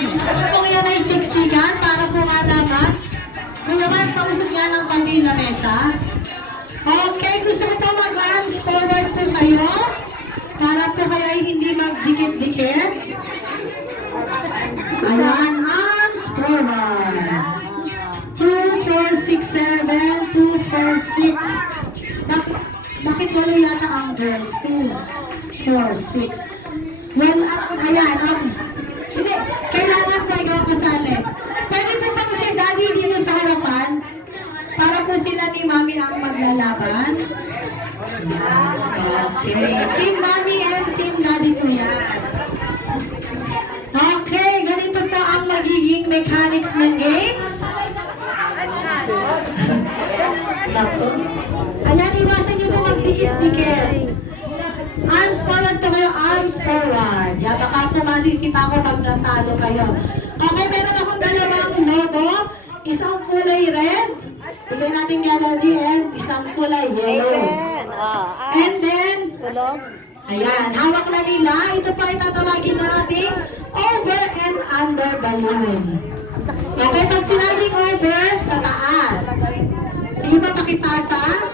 Ano po yan ay siksikan para po malaman? Kuya man, pausap nga ng konti la mesa. Okay, gusto ko po mag-arms forward po kayo. Para po kayo ay hindi magdikit-dikit. Ayan, arms forward. 2, 4, 6, 7, 2, 4, 6. Bakit wala yata ang girls? 2, 4, 6. Well, ayan, hindi, kailangan po ikaw kasali. Pwede po bang si Daddy dito sa harapan? Para po sila ni Mami ang maglalaban. Okay. Team Mami and Team Daddy po yan. Okay, ganito po ang magiging mechanics ng games. Ayan, iwasan niyo po magdikit-dikit. Arms forward po kayo, arms forward. Yan, baka po masisipa ko pag natalo kayo. Okay, meron akong dalawang logo. Isang kulay red. Bigay natin kaya Daddy, and isang kulay yellow. And then, ayan, hawak na nila. Ito pa ay tatawagin natin over and under balloon. Okay, pag sinabing over, sa taas. Sige pa, pakipasa.